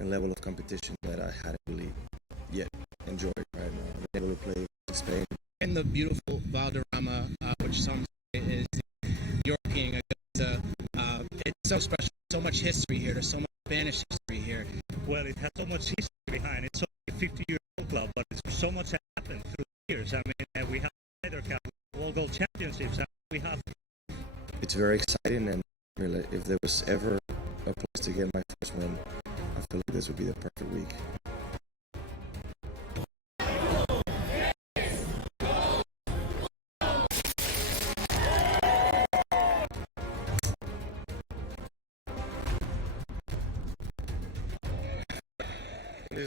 and level of competition that I hadn't really yet enjoyed. Right, able to play in Spain. And the beautiful Valderrama, which some say is European, it's so special. So much history here. There's so much Spanish history here. Well, it has so much history behind it. It's only a 50-year-old club, but it's so much has happened through the years. I mean, we have Ryder Cup, World Gold Championships, and we have. It's very exciting, and really, if there was ever a place to get my first win, I feel like this would be the perfect week.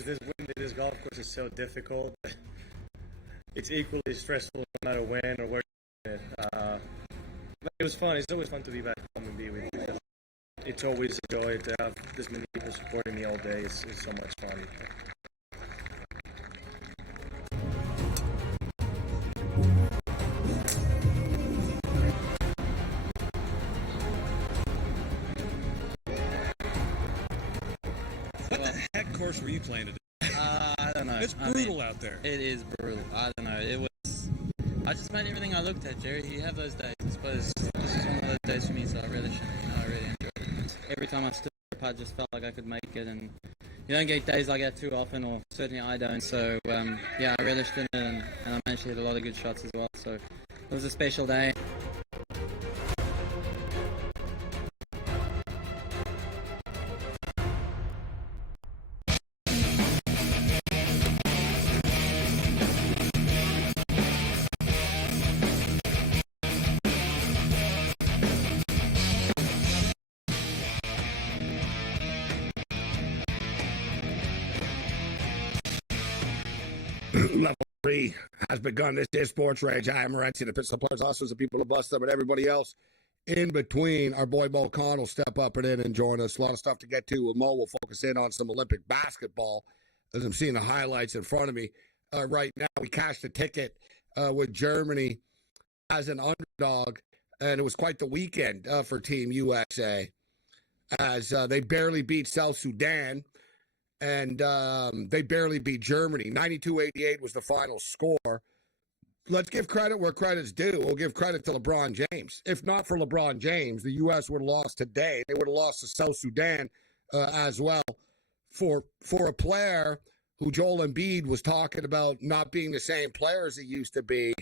This wind at this golf course is so difficult. It's equally stressful no matter when or where you're at. It was fun. It's always fun to be back home and be with you. It's always a joy to have this many people supporting me all day. It's so much fun. What the heck course were you playing today? I don't know. It's brutal out there. It is brutal. I don't know. It was. I just made everything I looked at, Jerry. You have those days. I suppose this is one of those days for me, so I really I really enjoyed it. Every time I stood up, I just felt like I could make it, and you don't get days like that too often, or certainly I don't. So yeah, I relished in it, and I managed to hit a lot of good shots as well. So it was a special day. Level 3 has begun. This is SportsRage. I am Morency, the Pistol Players, also the people who bust them, and everybody else in between. Our boy Mo Khan will step up and join us. A lot of stuff to get to. Mo will focus in on some Olympic basketball, as I'm seeing the highlights in front of me right now. We cashed a ticket with Germany as an underdog, and it was quite the weekend for Team USA, as they barely beat South Sudan. And they barely beat Germany. 92-88 was the final score. Let's give credit where credit's due. We'll give credit to LeBron James. If not for LeBron James, the U.S. would have lost today. They would have lost to South Sudan as well. For a player who Joel Embiid was talking about not being the same player as he used to be.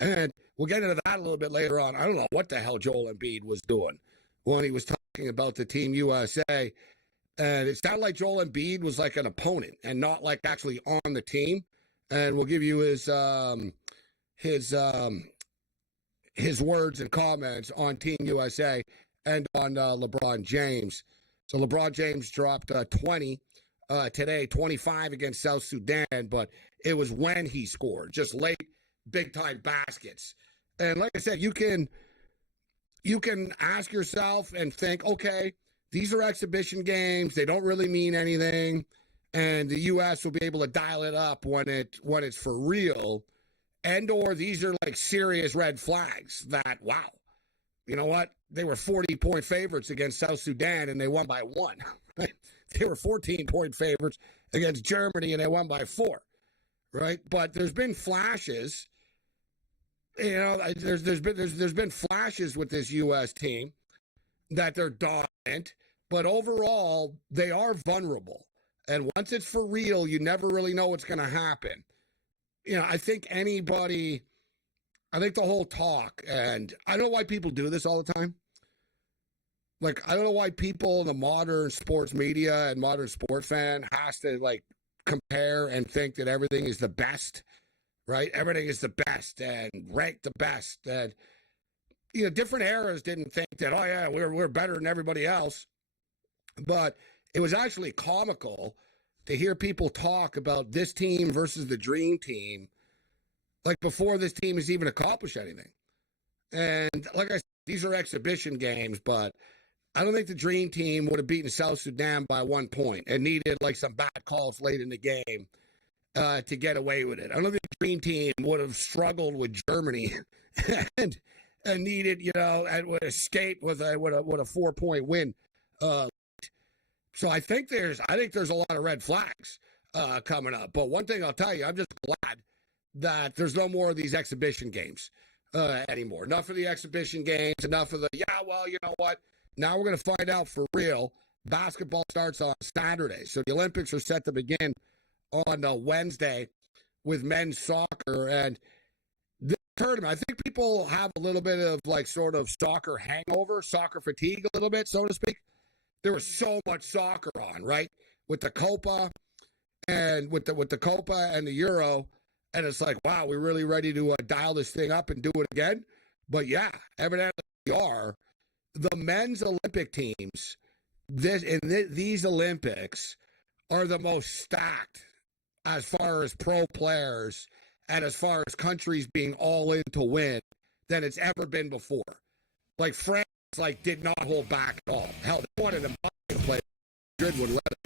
And we'll get into that a little bit later on. I don't know what the hell Joel Embiid was doing when he was talking about the Team USA. And it sounded like Joel Embiid was like an opponent and not like actually on the team. And we'll give you his words and comments on Team USA and on LeBron James. So LeBron James dropped 20 today, 25 against South Sudan, but it was when he scored, just late, big-time baskets. And like I said, you can ask yourself and think, okay, these are exhibition games. They don't really mean anything. And the U.S. will be able to dial it up when it's for real. And or these are like serious red flags that, wow, you know what? They were 40-point favorites against South Sudan, and they won by 1. They were 14-point favorites against Germany, and they won by 4. Right? But there's been flashes. You know, there's been flashes with this U.S. team that they're dominant. But overall, they are vulnerable. And once it's for real, you never really know what's going to happen. You know, I think the whole talk, and I don't know why people do this all the time. Like, I don't know why people in the modern sports media and modern sport fan has to, like, compare and think that everything is the best, right? Everything is the best and rank the best. And, you know, different eras didn't think that, oh, yeah, we're better than everybody else. But it was actually comical to hear people talk about this team versus the dream team, like before this team has even accomplished anything. And like I said, these are exhibition games, but I don't think the dream team would have beaten South Sudan by 1 point and needed like some bad calls late in the game to get away with it. I don't think the dream team would have struggled with Germany and needed, you know, and would escape with a 4-point win. So I think there's a lot of red flags coming up. But one thing I'll tell you, I'm just glad that there's no more of these exhibition games anymore. Enough of the exhibition games. Enough of the well, you know what? Now we're going to find out for real. Basketball starts on Saturday, so the Olympics are set to begin on Wednesday with men's soccer. And this tournament, I think people have a little bit of like sort of soccer hangover, soccer fatigue, a little bit, so to speak. There was so much soccer on, right? With the Copa and with the Copa and the Euro, and it's like, wow, we're really ready to dial this thing up and do it again. But yeah, evidently we are. The men's Olympic teams these Olympics are the most stacked as far as pro players and as far as countries being all in to win than it's ever been before. Like France, did not hold back at all. Hell, they wanted to play. Madrid would let it.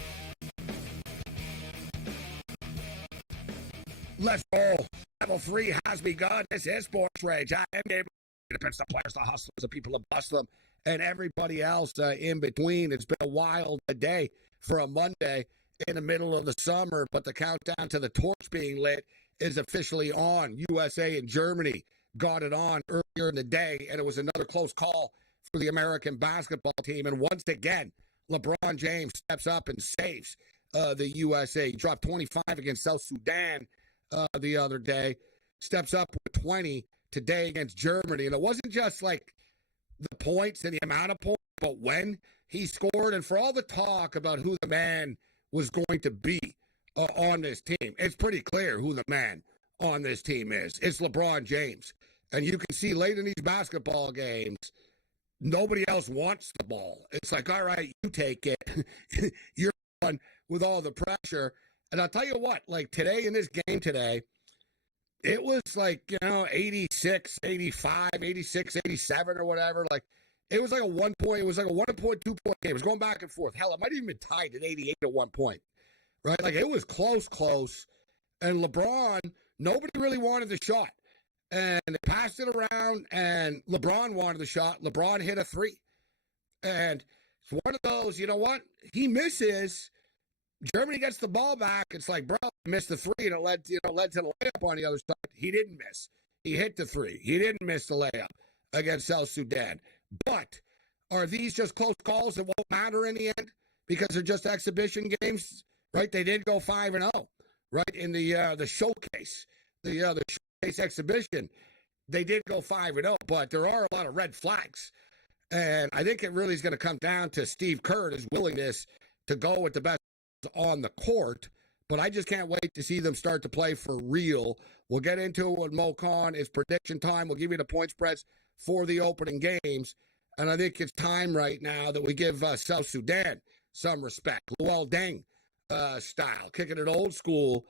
Let's go. Level 3 has begun. This is Sports Rage. I am Gabriel. It depends on the players, the hustlers, the people that bust them, and everybody else in between. It's been a wild day for a Monday in the middle of the summer, but the countdown to the torch being lit is officially on. USA and Germany got it on earlier in the day, and it was another close call for the American basketball team. And once again, LeBron James steps up and saves the USA. He dropped 25 against South Sudan the other day, steps up with 20 today against Germany. And it wasn't just like the points and the amount of points, but when he scored. And for all the talk about who the man was going to be on this team, it's pretty clear who the man on this team is. It's LeBron James. And you can see late in these basketball games, nobody else wants the ball. It's like, all right, you take it. You're on with all the pressure. And I'll tell you what, like today in this game today, it was like, 86, 85, 86, 87 or whatever. Like, it was like a 1 point. It was like a 1.2 point game. It was going back and forth. Hell, it might have even been tied at 88 at 1 point, right? Like, it was close. And LeBron, nobody really wanted the shot. And they passed it around, and LeBron wanted the shot. LeBron hit a three. And it's one of those, you know what? He misses. Germany gets the ball back. It's like, bro, missed the three, and it led to the layup on the other side. He didn't miss. He hit the three. He didn't miss the layup against South Sudan. But are these just close calls that won't matter in the end because they're just exhibition games, right? They did go 5-0, right, in the showcase, the showcase exhibition. They did go 5-0, but there are a lot of red flags. And I think it really is going to come down to Steve Kerr, his willingness to go with the best on the court, but I just can't wait to see them start to play for real. We'll get into it with Mo Khan. It's prediction time. We'll give you the point spreads for the opening games, and I think it's time right now that we give South Sudan some respect. Luol Deng style, kicking it old school.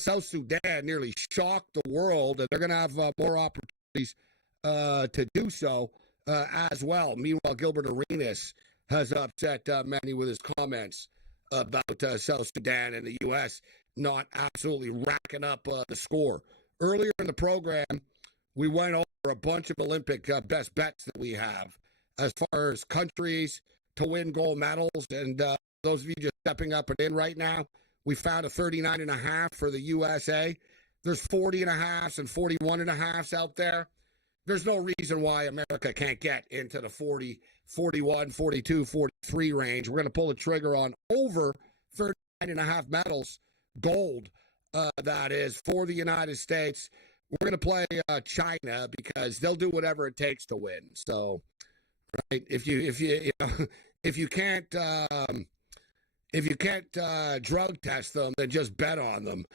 South Sudan nearly shocked the world, and they're going to have more opportunities to do so as well. Meanwhile, Gilbert Arenas has upset many with his comments about South Sudan and the U.S. not absolutely racking up the score. Earlier in the program, we went over a bunch of Olympic best bets that we have as far as countries to win gold medals. And those of you just stepping up and in right now, we found a 39.5 for the USA. There's 40.5s and 41.5s out there. There's no reason why America can't get into the 40, 41, 42, 43 range. We're going to pull the trigger on over 39.5 medals, gold, that is, for the United States. We're going to play China because they'll do whatever it takes to win. So, right, if you can't drug test them, then just bet on them.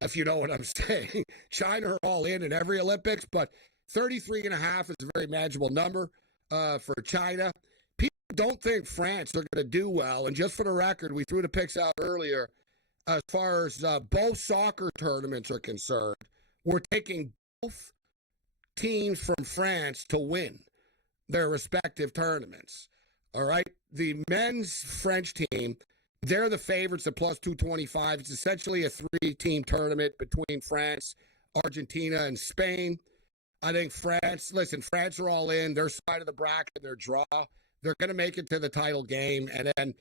If you know what I'm saying. China are all in every Olympics, but 33.5 is a very manageable number for China. People don't think France are going to do well. And just for the record, we threw the picks out earlier. As far as both soccer tournaments are concerned, we're taking both teams from France to win their respective tournaments. All right? The men's French team, they're the favorites at plus 225. It's essentially a three-team tournament between France, Argentina, and Spain. I think France are all in. Their side of the bracket, their draw. They're going to make it to the title game. And then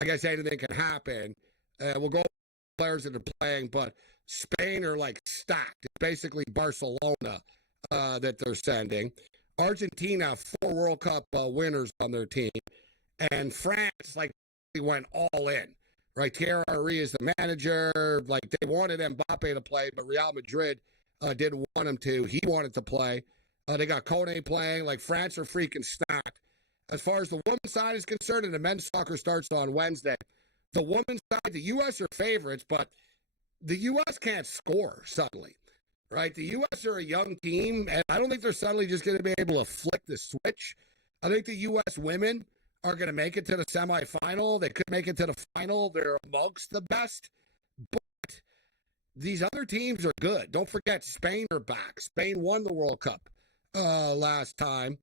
I guess anything can happen. We'll go over the players that are playing, but Spain are like stacked. It's basically Barcelona that they're sending. Argentina, 4 World Cup winners on their team. And France, like, went all in. Right, Thierry Henry is the manager. Like, they wanted Mbappe to play, but Real Madrid didn't want him to. He wanted to play. They got Kone playing. Like, France are freaking stacked. As far as the women's side is concerned, and the men's soccer starts on Wednesday, the women's side, the U.S. are favorites, but the U.S. can't score suddenly. Right, the U.S. are a young team, and I don't think they're suddenly just going to be able to flick the switch. I think the U.S. women are going to make it to the semifinal. They could make it to the final. They're amongst the best. But these other teams are good. Don't forget, Spain are back. Spain won the World Cup last time.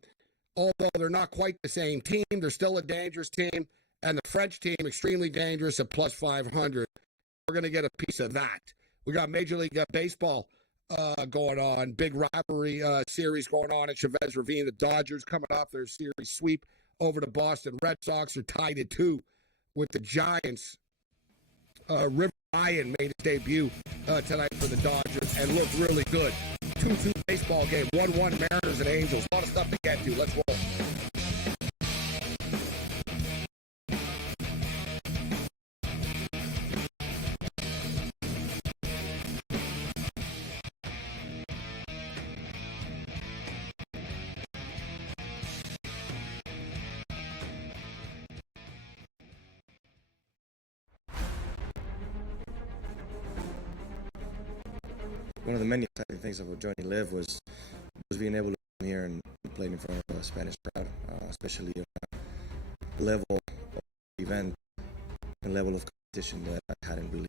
Although they're not quite the same team, they're still a dangerous team. And the French team, extremely dangerous at plus 500. We're going to get a piece of that. We got Major League Baseball going on. Big rivalry series going on at Chavez Ravine. The Dodgers coming off their series sweep over the Boston Red Sox are tied at 2 with the Giants. River Ryan made his debut tonight for the Dodgers and looked really good. 2-2 baseball game. 1-1 Mariners and Angels. A lot of stuff to get to. Let's roll. One of the many exciting things about joining Live was being able to come here and play in front of a Spanish crowd, especially a level of event and level of competition that I hadn't really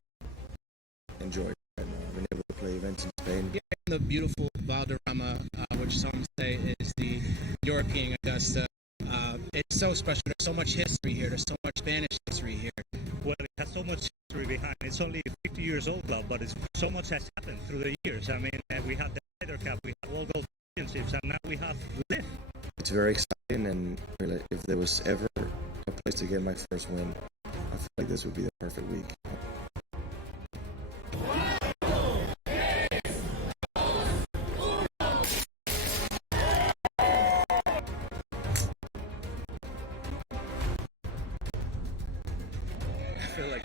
enjoyed. And being able to play events in Spain. Yeah, the beautiful Valderrama, which some say is the European Augusta. It's so special. There's so much history here. There's so much Spanish history here. Well, it has so much history behind it. It's only a 50 years old club, but so much has happened through the years. I mean, we have the Ryder Cup, we have all those championships, and now we have Live. It's very exciting, and really, if there was ever a place to get my first win, I feel like this would be the perfect week. I feel like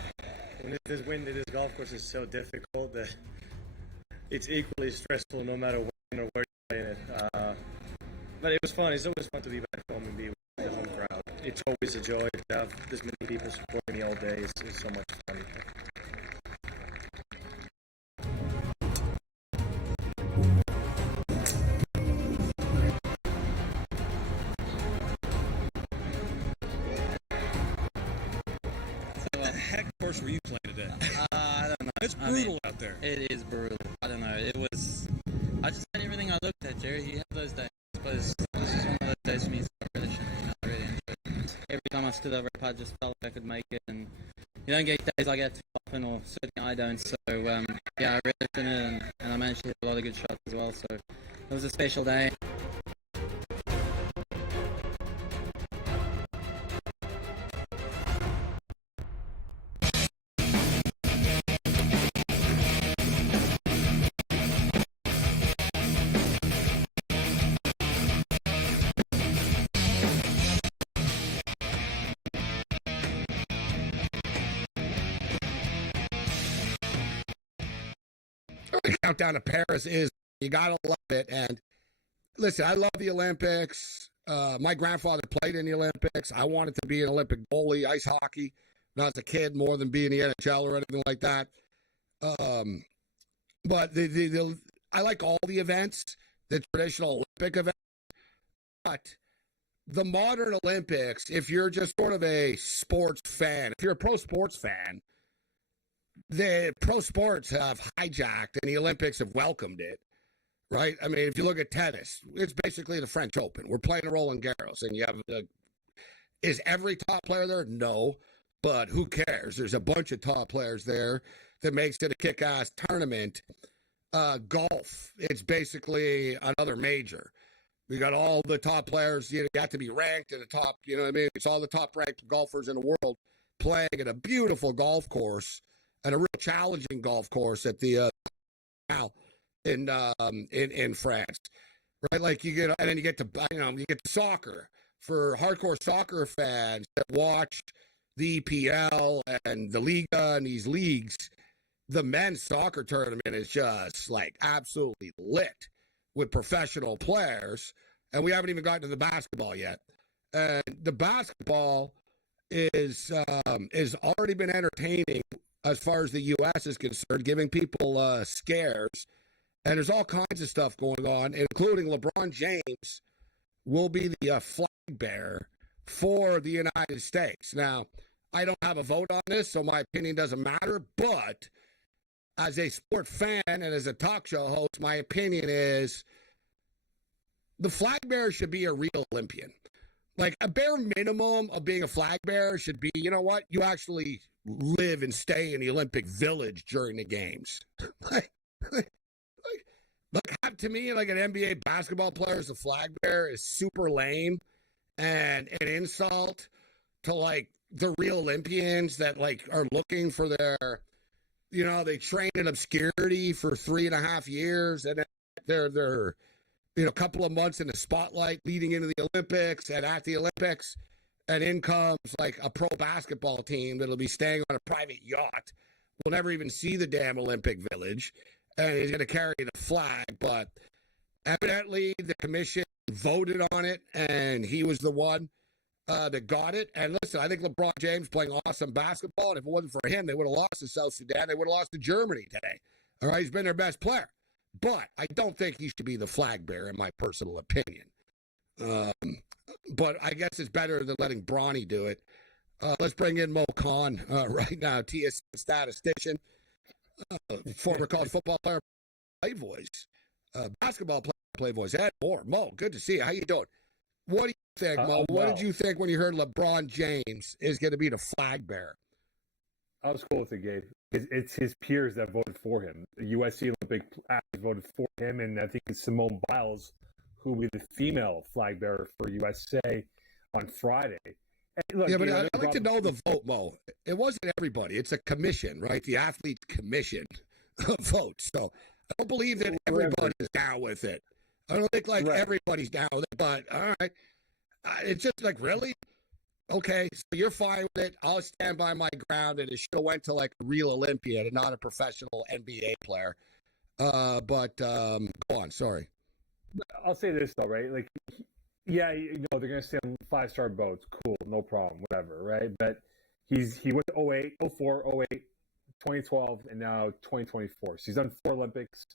when this wind to this golf course is so difficult that it's equally stressful no matter when or where you're playing it. But it was fun. It's always fun to be back home and be with the home crowd. It's always a joy to have this many people supporting me all day. It's so much fun. What the heck course were you playing today? I don't know. It's brutal out there. It is brutal. I don't know. I just made everything I looked at, Jerry. You have those days. I suppose this is one of those days for me, so I really shouldn't. I really enjoyed it. Every time I stood over a putt, I just felt like I could make it. And you don't get days like that too often, or certainly I don't. So, yeah, I really shouldn't. And I managed to hit a lot of good shots as well. So it was a special day. The countdown to Paris is, you got to love it. And listen, I love the Olympics. My grandfather played in the Olympics. I wanted to be an Olympic goalie, ice hockey, when I was a kid, more than being the NHL or anything like that. But I like all the events, the traditional Olympic events. But the modern Olympics, if you're just sort of a sports fan, if you're a pro sports fan, the pro sports have hijacked and the Olympics have welcomed it, right? I mean, if you look at tennis, it's basically the French Open. We're playing a Roland Garros, and you have is every top player there? No, but who cares? There's a bunch of top players there that makes it a kick-ass tournament. Golf, it's basically another major. We got all the top players. You have to be ranked in the top. You know what I mean? It's all the top ranked golfers in the world playing at a beautiful golf course and a real challenging golf course at the in France, right? Like you get, and then you get to you get to soccer for hardcore soccer fans that watch the EPL and the Liga and these leagues. The men's soccer tournament is just like absolutely lit with professional players, and we haven't even gotten to the basketball yet. And the basketball is already been entertaining as far as the U.S. is concerned, giving people scares. And there's all kinds of stuff going on, including LeBron James will be the flag bearer for the United States. Now, I don't have a vote on this, so my opinion doesn't matter. But as a sport fan and as a talk show host, my opinion is the flag bearer should be a real Olympian. Like, a bare minimum of being a flag bearer should be, you know what? You actually live and stay in the Olympic Village during the games. Like, to me, like an NBA basketball player as a flag bearer is super lame and an insult to, like, the real Olympians that, like, are looking for their, you know, they train in obscurity for 3.5 years, and then they're you know, a couple of months in the spotlight leading into the Olympics and at the Olympics, and in comes like a pro basketball team that'll be staying on a private yacht. We'll never even see the damn Olympic Village, and he's going to carry the flag. But evidently the commission voted on it, and he was the one that got it. And listen, I think LeBron James playing awesome basketball, and if it wasn't for him, they would have lost to South Sudan. They would have lost to Germany today. All right, he's been their best player. But I don't think he should be the flag bearer, in my personal opinion. But I guess it's better than letting Bronny do it. Let's bring in Mo Khan right now, TSN statistician, former college football player, play voice, basketball player, play voice, and more. Mo, good to see you. How you doing? What do you think, Mo? What did you think when you heard LeBron James is going to be the flag bearer? I was cool with it, Gabe. It's his peers that voted for him. The USC Olympic athletes voted for him, and I think it's Simone Biles, who will be the female flag bearer for USA on Friday. And look, yeah, but I'd like to know the vote, Mo. It wasn't everybody. It's a commission, right? The athlete commission votes. So I don't believe that everybody is down with it. I don't think everybody's down with it, but all right. It's just like, really? Okay, so you're fine with it. I'll stand by my ground, and it should have went to like a real Olympian and not a professional NBA player. But go on. Sorry. I'll say this though, right? Like, yeah, you know, they're gonna stay on 5-star boats. Cool, no problem, whatever, right? But he went to 08, 04, 08, 2012, and now 2024. So he's done 4 Olympics.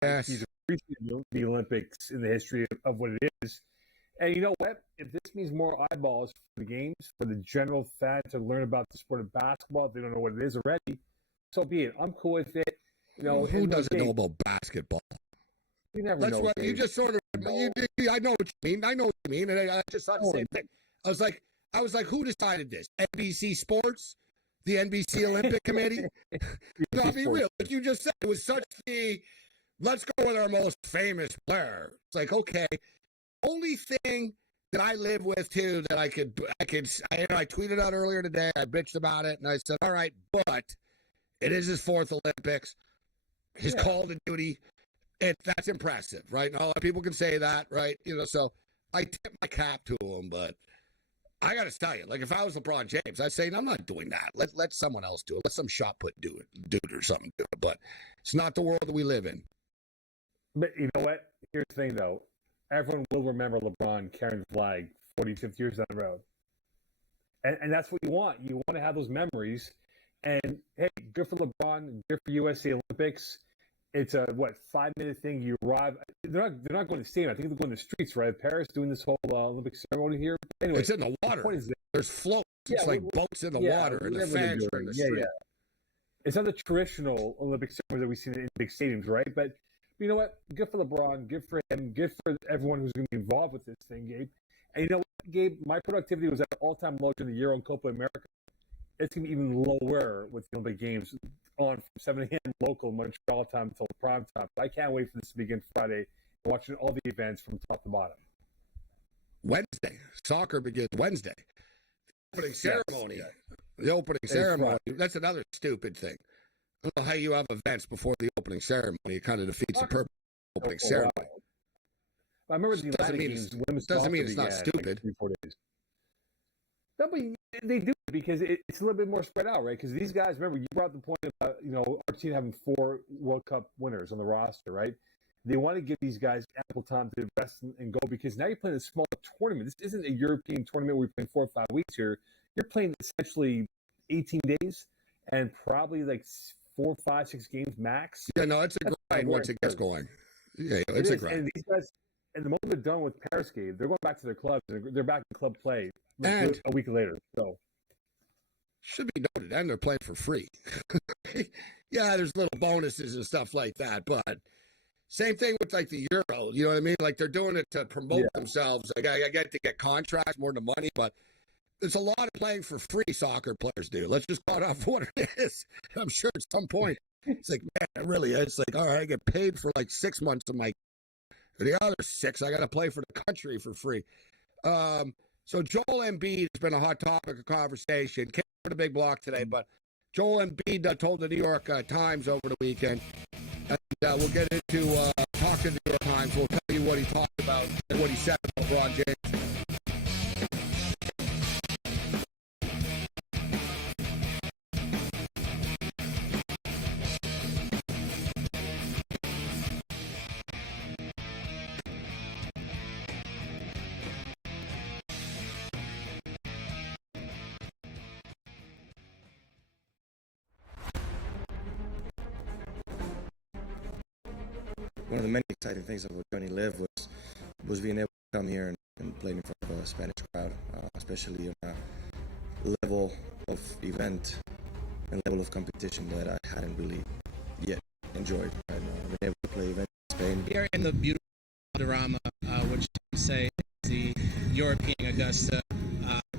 Yes. He's appreciated the Olympics in the history of what it is. And you know what? If this means more eyeballs for the games, for the general fan to learn about the sport of basketball, if they don't know what it is already, so be it. I'm cool with it. You know, who doesn't know about basketball? You never That's know. what you just sort of. I know what you mean. I know what you mean, and I just thought the same thing. I was like, who decided this? NBC Sports, the NBC Olympic Committee. No, I'll be real. Like you just said, it was such the. Let's go with our most famous player. It's like, okay. Only thing that I live with too that I tweeted out earlier today. I bitched about it, and I said, "All right, but it is his 4th Olympics. His call to duty, that's impressive, right? And a lot of people can say that, right? You know, so I tip my cap to him. But I got to tell you, like if I was LeBron James, I'd say I'm not doing that. Let someone else do it. Let some shot put dude or something do it. But it's not the world that we live in. But you know what? Here's the thing, though. Everyone will remember LeBron carrying the flag 40, 50 years down the road. And that's what you want. You want to have those memories. And, hey, good for LeBron, good for USA Olympics. It's a, 5-minute thing. You arrive. They're not going to the stadium. I think they're going to the streets, right? Paris doing this whole Olympic ceremony here. Anyway, it's in the water. There's floats. It's like boats in the water, and the fans are in the street. Yeah. It's not the traditional Olympic ceremony that we see in big stadiums, right? But you know what? Good for LeBron. Good for him. Good for everyone who's going to be involved with this thing, Gabe. And you know what, Gabe? My productivity was at an all-time low during the Euro and Copa America. It's going to be even lower with the Olympic Games on from 7 a.m. local Montreal time until prime time. I can't wait for this to begin Friday. Watching all the events from top to bottom. Wednesday. Soccer begins Wednesday. Opening ceremony. The opening It's ceremony, that's another stupid thing. I don't know how you have events before the opening ceremony. It kind of defeats the purpose of the opening ceremony. I remember the Doesn't Atlantic mean games. it's- Women's doesn't mean soccer it's not began, stupid. Like 3-4 days. No, but they do it because it's a little bit more spread out, right? Because these guys, remember, you brought the point about Argentina having 4 World Cup winners on the roster, right? They want to give these guys ample time to invest and go because now you're playing a small tournament. This isn't a European tournament where you're playing 4 or 5 weeks here. You're playing essentially 18 days and probably like 4, 5, 6 games max. Yeah, no, it's a grind once it gets going. Yeah, it's a grind. And these guys, and the moment they're done with Paris game, they're going back to their clubs. They're back in club play And a week later. So should be noted, and they're playing for free. Yeah, there's little bonuses and stuff like that, but same thing with like the Euro. You know what I mean? Like they're doing it to promote themselves. Like I get to get contracts more than money, but there's a lot of playing for free soccer players do. Let's just call it off what it is. I'm sure at some point it's like, man, it really is. It's like, all right, I get paid for like 6 months of my. The other 6, I got to play for the country for free. So Joel Embiid has been a hot topic of conversation. Came for the big block today, but Joel Embiid told the New York Times over the weekend, and we'll get into talking to the New York Times. We'll tell you what he talked about and what he said about LeBron James. One of the many exciting things about joining Live was being able to come here and play in front of a Spanish crowd, especially on a level of event and level of competition that I hadn't really yet enjoyed. And been able to play events in Spain. Here in the beautiful Valderrama, which you say is the European Augusta,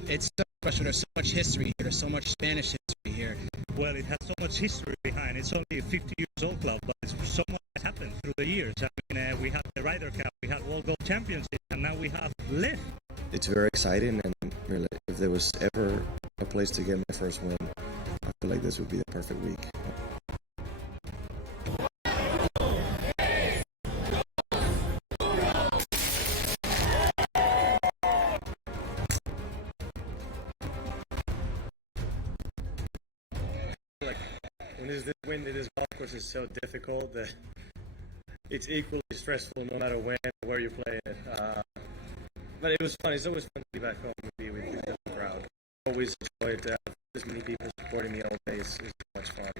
it's so special. There's so much history here. There's so much Spanish history here. Well, it has so much history behind it. It's only a 50 years old club, but it's so much has happened through the years. I mean, we have the Ryder Cup, we had World Gold Championship, and now we have Live. It's very exciting, and really, if there was ever a place to get my first win, I feel like this would be the perfect week. When this golf course is so difficult that it's equally stressful no matter when or where you play it. But it was fun. It's always fun to be back home and be with the crowd. Always enjoy it to have this many people supporting me all day. It's so much fun.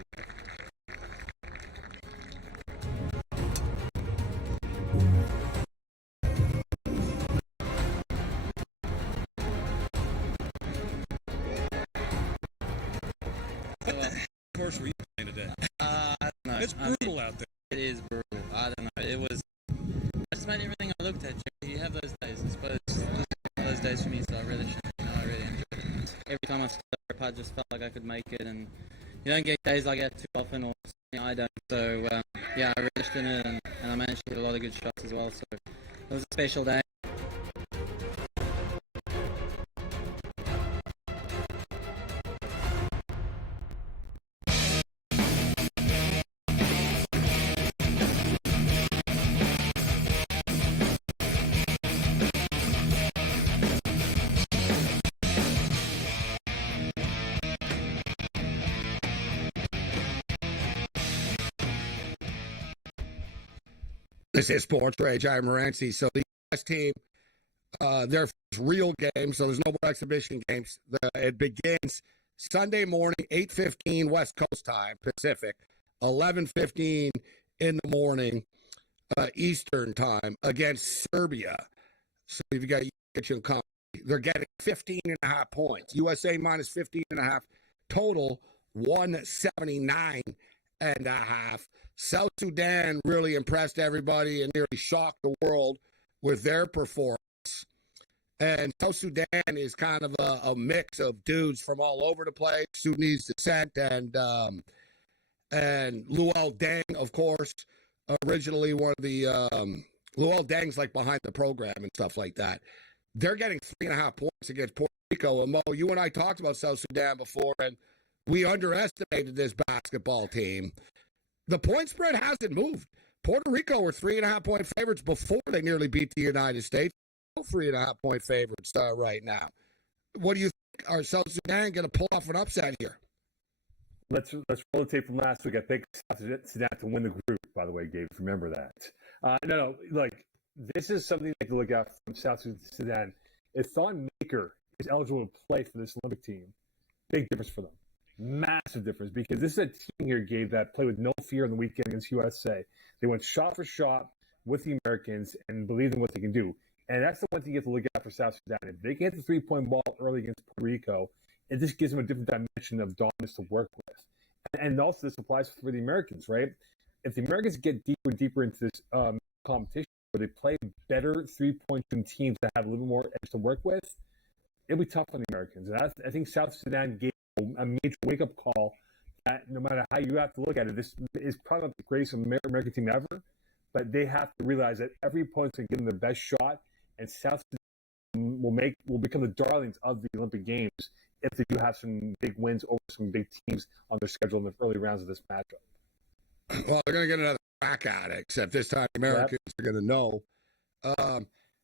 Course were you playing today? I don't know. It's brutal out there. It is brutal. I don't know. It was. I just made everything I looked at. You have those days. I suppose this is one of those days for me, so I really shouldn't. I really enjoyed it. Every time I stood up, I just felt like I could make it, and you don't get days like that too often, or I don't. So yeah, I relished in it, and I managed to hit a lot of good shots as well. So it was a special day. This is SportsRage. I'm Morency. So the U.S. team, their first real game, so there's no more exhibition games. It begins Sunday morning, 8:15 West Coast time, Pacific, 11:15 in the morning, Eastern time against Serbia. So you've got they're getting 15.5 points. USA minus 15.5 total, 179.5. South Sudan really impressed everybody and nearly shocked the world with their performance. And South Sudan is kind of a mix of dudes from all over the place, Sudanese descent, and Luol Deng, of course, originally one of the Luol Deng's like behind the program and stuff like that. they're getting 3.5 points against Puerto Rico. And Mo, you and I talked about South Sudan before, and we underestimated this basketball team. The point spread hasn't moved. Puerto Rico were 3.5-point favorites before they nearly beat the United States. 3.5-point favorites right now. What do you think? Are South Sudan going to pull off an upset here? Let's roll the tape from last week. I think South Sudan to win the group, by the way, Gabe. Remember that. No, like, this is something to look at from South Sudan. If Thon Maker is eligible to play for this Olympic team, big difference for them. Massive difference, because this is a team here, Gabe, that played with no fear on the weekend against USA. They went shot for shot with the Americans and believed in what they can do. And that's the one thing you have to look at for South Sudan. If they can hit the three-point ball early against Puerto Rico, it just gives them a different dimension of dominance to work with. And also this applies for the Americans, right? If the Americans get deeper and deeper into this competition where they play better three-point teams that have a little more edge to work with, it'll be tough on the Americans. And I think South Sudan gave a major wake-up call that no matter how you have to look at it, this is probably not the greatest American team ever, but they have to realize that every opponent's going to give them their best shot, and South Sudan will become the darlings of the Olympic Games if they do have some big wins over some big teams on their schedule in the early rounds of this matchup. Well, they're going to get another crack at it, except this time the Americans are going to know.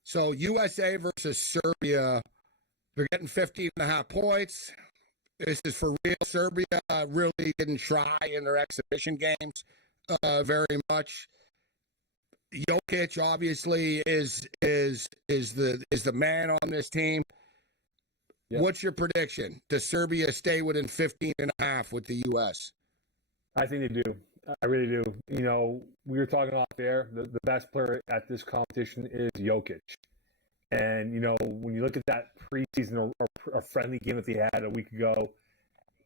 So USA versus Serbia, they're getting 15.5 points. This is for real. Serbia really didn't try in their exhibition games very much. Jokic obviously is the man on this team. Yep. What's your prediction? Does Serbia stay within 15.5 with the U.S.? I think they do. I really do. You know, we were talking off air. The best player at this competition is Jokic. And, you know, when you look at that preseason or friendly game that they had a week ago,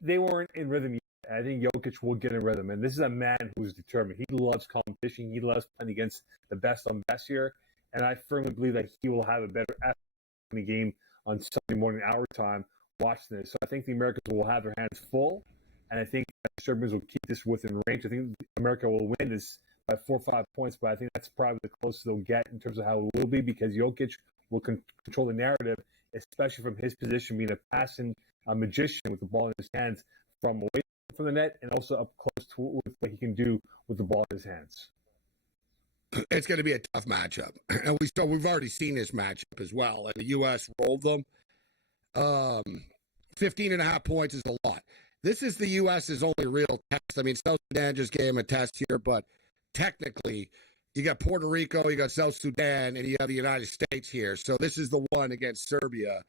they weren't in rhythm yet. I think Jokic will get in rhythm. And this is a man who's determined. He loves competition. He loves playing against the best on best here. And I firmly believe that he will have a better effort in the game on Sunday morning our time watching this. So I think the Americans will have their hands full. And I think the Serbians will keep this within range. I think America will win this by 4 or 5 points. But I think that's probably the closest they'll get in terms of how it will be, because Jokic will control the narrative, especially from his position being a passing magician with the ball in his hands from away from the net and also up close to with what he can do with the ball in his hands. It's going to be a tough matchup. And we've already seen this matchup as well. And the U.S. rolled them. 15.5 points is a lot. This is the U.S.'s only real test. I mean, South Sudan just gave him a test here, but technically, you got Puerto Rico, you got South Sudan, and you have the United States here. So this is the one against Serbia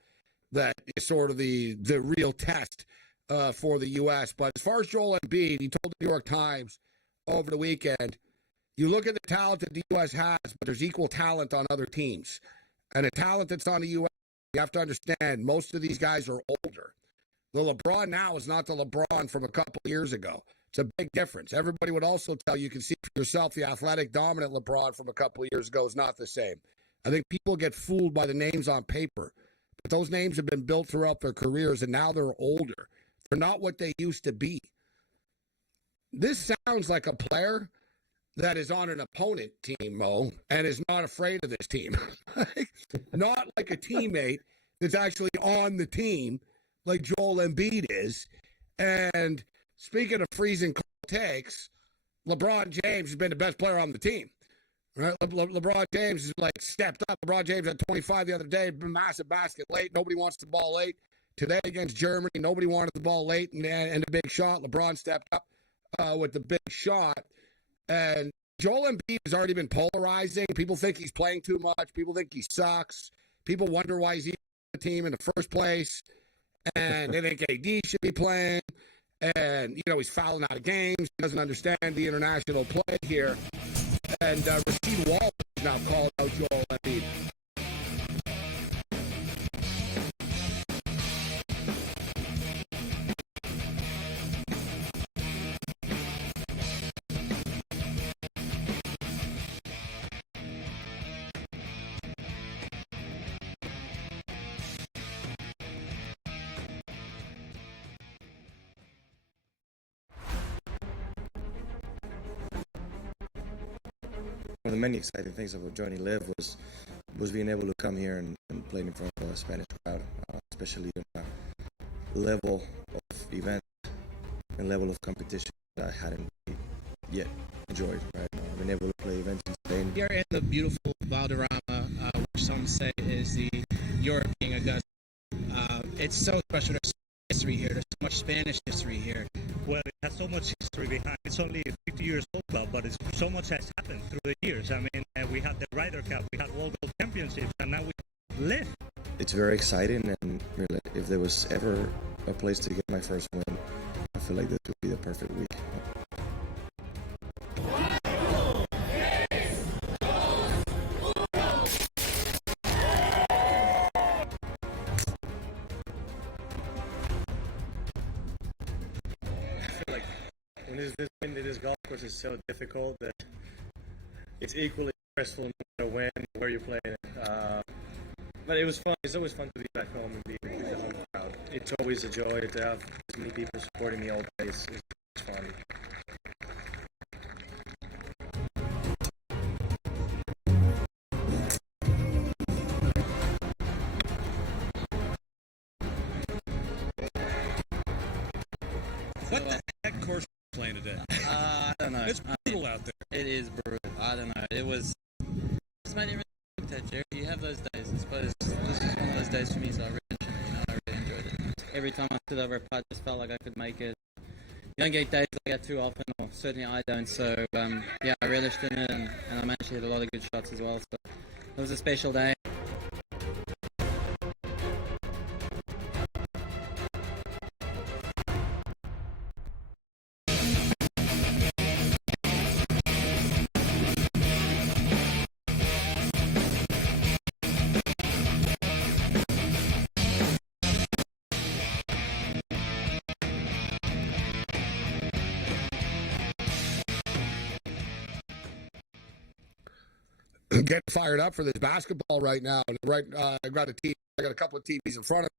that is sort of the real test for the U.S. But as far as Joel Embiid, he told the New York Times over the weekend, you look at the talent that the U.S. has, but there's equal talent on other teams. And the talent that's on the U.S., you have to understand, most of these guys are older. The LeBron now is not the LeBron from a couple years ago. It's a big difference. Everybody would also tell you can see for yourself the athletic, dominant LeBron from a couple of years ago is not the same. I think people get fooled by the names on paper. But those names have been built throughout their careers, and now they're older. They're not what they used to be. This sounds like a player that is on an opponent team, Mo, and is not afraid of this team. Not like a teammate that's actually on the team like Joel Embiid is. And speaking of freezing cold takes, LeBron James has been the best player on the team. Right? LeBron James is like stepped up. LeBron James had 25 the other day, massive basket late. Nobody wants the ball late. Today against Germany, nobody wanted the ball late and a big shot. LeBron stepped up with the big shot. And Joel Embiid has already been polarizing. People think he's playing too much. People think he sucks. People wonder why he's even on the team in the first place. And they think AD should be playing. And, you know, he's fouling out of games. He doesn't understand the international play here. And Rasheed Wallace has now called out Joel Embiid. One of the many exciting things about joining Live was was being able to come here and play in front of a Spanish crowd, especially in a level of event and level of competition that I hadn't yet enjoyed. Right, been able to play events in Spain. You're in the beautiful Valderrama, which some say is the European Augusta. It's so special. There's so much history here. There's so much Spanish history here. Well, it has so much history behind. It's only a 50 years old club, but so much has happened through the years. I mean, we had the Ryder Cup, we had World Gold Championships, and now we live. It's very exciting, and really, if there was ever a place to get my first win, I feel like this would be the perfect week. When this wind in this golf course is so difficult that it's equally stressful no matter when, where you're playing it. But it was fun. It's always fun to be back home and be with the home crowd. It's always a joy to have as many people supporting me all day. It's fun. What the heck course are you playing today? I don't know. It's brutal out there. It is brutal. I don't know. It was. Just made everything I looked at, Jerry. You have those days. I suppose this is one of those days for me, so I really enjoyed it. Every time I stood over a putt, just felt like I could make it. You don't get days like that too often, or certainly I don't. So yeah, I relished in it, and I managed to hit a lot of good shots as well. So it was a special day. Getting fired up for this basketball right now. And I got a couple of TVs in front of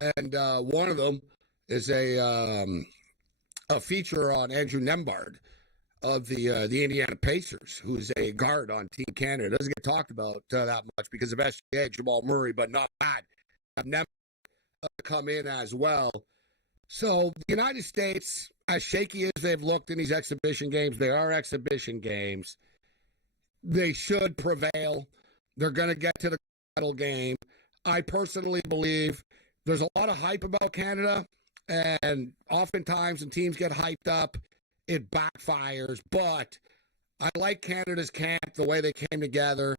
me, and one of them is a feature on Andrew Nembhard of the Indiana Pacers, who's a guard on Team Canada. Doesn't get talked about that much because of SGA, Jamal Murray, but not bad. Have Nembhard come in as well. So the United States, as shaky as they've looked in these exhibition games, they are exhibition games. They should prevail. They're going to get to the title game. I personally believe there's a lot of hype about Canada, and oftentimes when teams get hyped up, it backfires. But I like Canada's camp, the way they came together.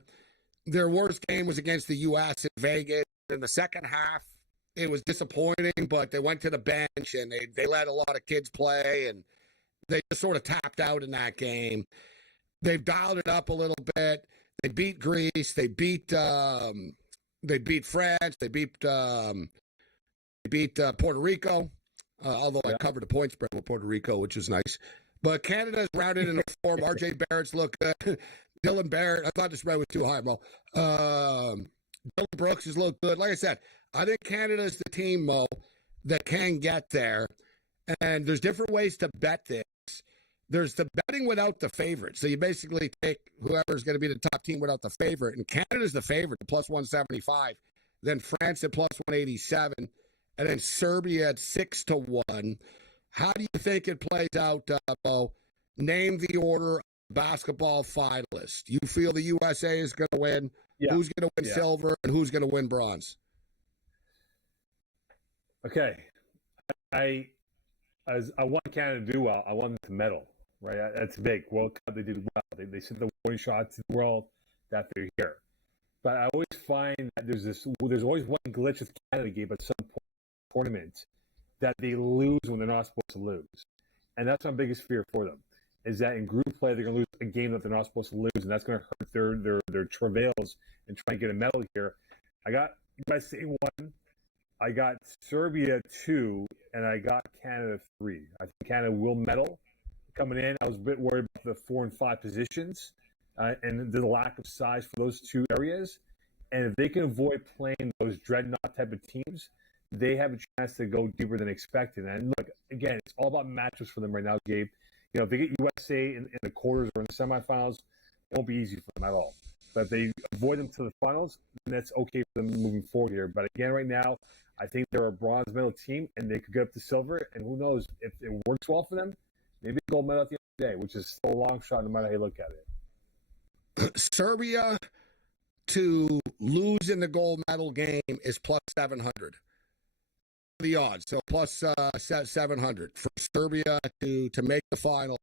Their worst game was against the U.S. in Vegas. In the second half, it was disappointing, but they went to the bench, and they let a lot of kids play, and they just sort of tapped out in that game. They've dialed it up a little bit. They beat Greece. They beat France. They beat Puerto Rico. Although I covered the point spread with Puerto Rico, which is nice. But Canada's rounded in a form. R.J. Barrett's look good. Dylan Barrett. I thought the spread was too high, Mo. Dylan Brooks has looked good. Like I said, I think Canada's the team, Mo, that can get there. And there's different ways to bet this. There's the betting without the favorite. So you basically take whoever's going to be the top team without the favorite. And Canada's the favorite at plus 175. Then France at plus 187. And then Serbia at 6-1. How do you think it plays out, Bo? Name the order of basketball finalists. You feel the USA is going to win? Yeah. Who's going to win silver and who's going to win bronze? Okay. I want Canada to do well. I want them to medal. Right, that's big. World Cup, they did well. They sent the warning shots to the world that they're here. But I always find that there's always one glitch with Canada game at some tournament that they lose when they're not supposed to lose, and that's my biggest fear for them. Is that in group play they're going to lose a game that they're not supposed to lose, and that's going to hurt their travails and try and get a medal here. I got USA 1, I got Serbia 2, and I got Canada 3. I think Canada will medal. Coming in, I was a bit worried about the 4 and 5 positions and the lack of size for those two areas. And if they can avoid playing those dreadnought type of teams, they have a chance to go deeper than expected. And look, again, it's all about matchups for them right now, Gabe. You know, if they get USA in the quarters or in the semifinals, it won't be easy for them at all. But if they avoid them to the finals, then that's okay for them moving forward here. But again, right now, I think they're a bronze medal team, and they could get up to silver. And who knows if it works well for them? Maybe a gold medal at the end of the day, which is still a long shot no matter how you look at it. Serbia to lose in the gold medal game is plus 700. The odds, so plus 700 for Serbia to make the final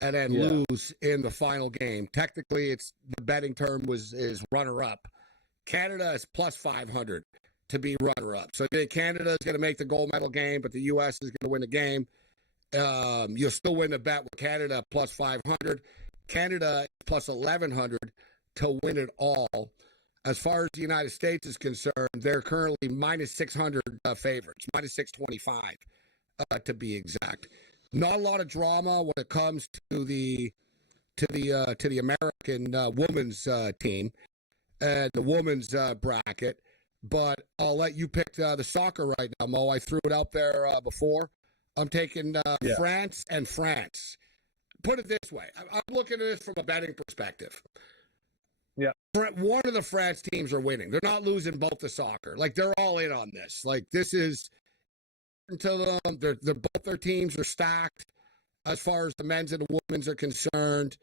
and then lose in the final game. Technically, it's the betting term is runner-up. Canada is plus 500 to be runner-up. So Canada is going to make the gold medal game, but the U.S. is going to win the game. You'll still win the bet with Canada plus 500. Canada plus 1,100 to win it all. As far as the United States is concerned, they're currently minus 600 favorites, minus 625 to be exact. Not a lot of drama when it comes to the American women's team and the women's bracket, but I'll let you pick the soccer right now, Mo. I threw it out there before. I'm taking France and France. Put it this way. I'm looking at this from a betting perspective. Yeah. One of the France teams are winning. They're not losing both the soccer. Like, they're all in on this. Like, this is to them. They're both their teams are stacked as far as the men's and the women's are concerned.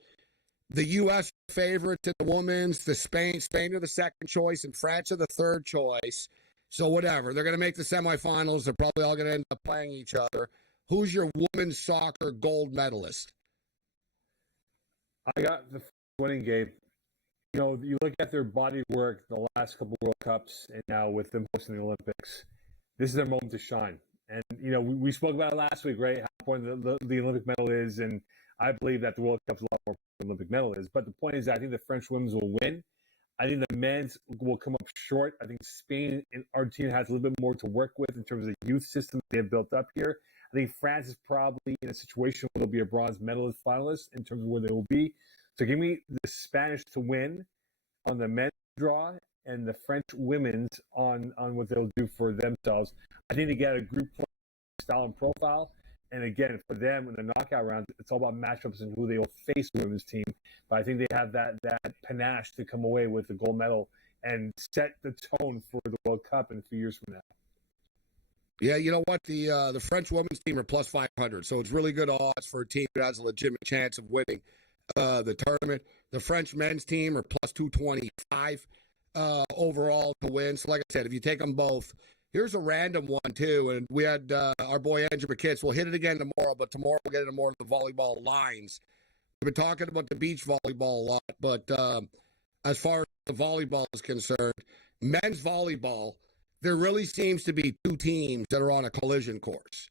The U.S. favorites in the women's, Spain are the second choice, and France are the third choice. So whatever. They're going to make the semifinals. They're probably all going to end up playing each other. Who's your women's soccer gold medalist? I got the winning game. You know, you look at their body work the last couple World Cups and now with them hosting the Olympics, this is their moment to shine. And, you know, we spoke about it last week, right? How important the Olympic medal is. And I believe that the World Cup's a lot more important than the Olympic medal is. But the point is that I think the French women's will win. I think the men's will come up short. I think Spain and Argentina has a little bit more to work with in terms of the youth system they've built up here. I think France is probably in a situation where they'll be a bronze medalist finalist in terms of where they will be. So give me the Spanish to win on the men's draw and the French women's on what they'll do for themselves. I think they get a group play style and profile. And again, for them in the knockout rounds, it's all about matchups and who they will face the women's team. But I think they have that panache to come away with the gold medal and set the tone for the World Cup in a few years from now. Yeah, you know what? The French women's team are plus 500, so it's really good odds for a team that has a legitimate chance of winning the tournament. The French men's team are plus 225 overall to win. So like I said, if you take them both, here's a random one too. And we had our boy Andrew McKitts. We'll hit it again tomorrow, but tomorrow we'll get into more of the volleyball lines. We've been talking about the beach volleyball a lot, but as far as the volleyball is concerned, men's volleyball, there really seems to be two teams that are on a collision course.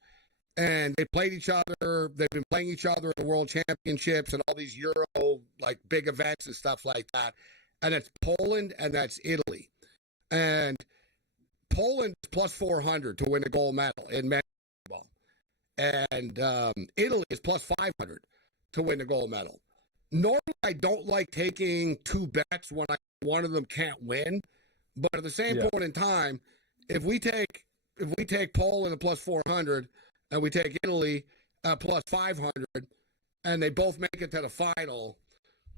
And they played each other. They've been playing each other in the World Championships and all these Euro, like, big events and stuff like that. And it's Poland and that's Italy. And Poland is plus 400 to win a gold medal in men's volleyball. And Italy is plus 500 to win the gold medal. Normally, I don't like taking two bets when one of them can't win. But at the same point in time, if we take Poland at plus 400 and we take Italy at plus 500 and they both make it to the final,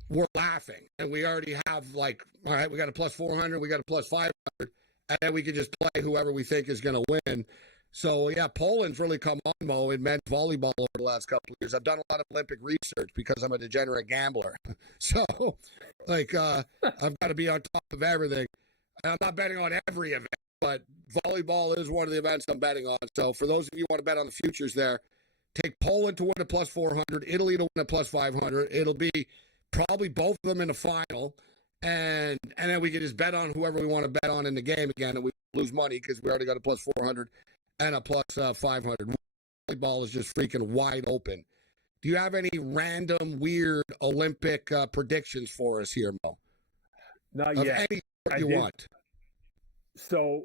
we're laughing. And we already have, like, all right, we got a plus 400, we got a plus 500, and then we can just play whoever we think is going to win. So, yeah, Poland's really come on, Mo, in men's volleyball over the last couple of years. I've done a lot of Olympic research because I'm a degenerate gambler. So, like, I've got to be on top of everything. I'm not betting on every event, but volleyball is one of the events I'm betting on. So for those of you who want to bet on the futures there, take Poland to win a plus 400, Italy to win a plus 500. It'll be probably both of them in the final. And then we can just bet on whoever we want to bet on in the game again, and we lose money because we already got a plus 400 and a plus 500. Volleyball is just freaking wide open. Do you have any random, weird Olympic predictions for us here, Mo? Not of yet. Any sport you want. So,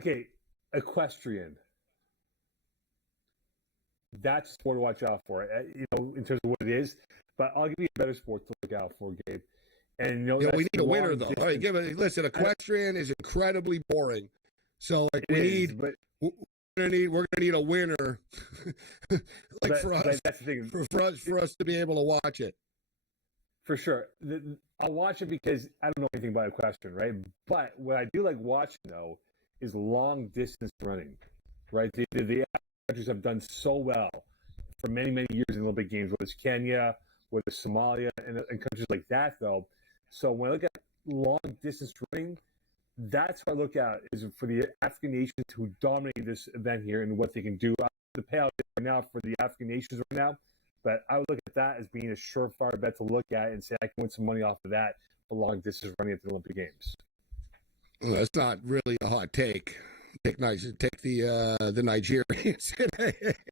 okay, equestrian. That's a sport to watch out for, you know, in terms of what it is. But I'll give you a better sport to look out for, Gabe. And you know, yeah, we need a winner though. All right, listen. Equestrian is incredibly boring, so like we're gonna need a winner, like for us, that's the thing. for us to be able to watch it. For sure. I'll watch it because I don't know anything about equestrian, right? But what I do like watching though is long distance running, right? The countries have done so well for many years in Olympic Games, whether it's Kenya, whether it's Somalia, and countries like that though. So when I look at long distance running, that's what I look at is for the African nations who dominate this event here and what they can do. The payout right now for the African nations right now, but I would look at that as being a surefire bet to look at and say I can win some money off of that for long distance running at the Olympic Games. Well, that's not really a hot take. Take the Nigerians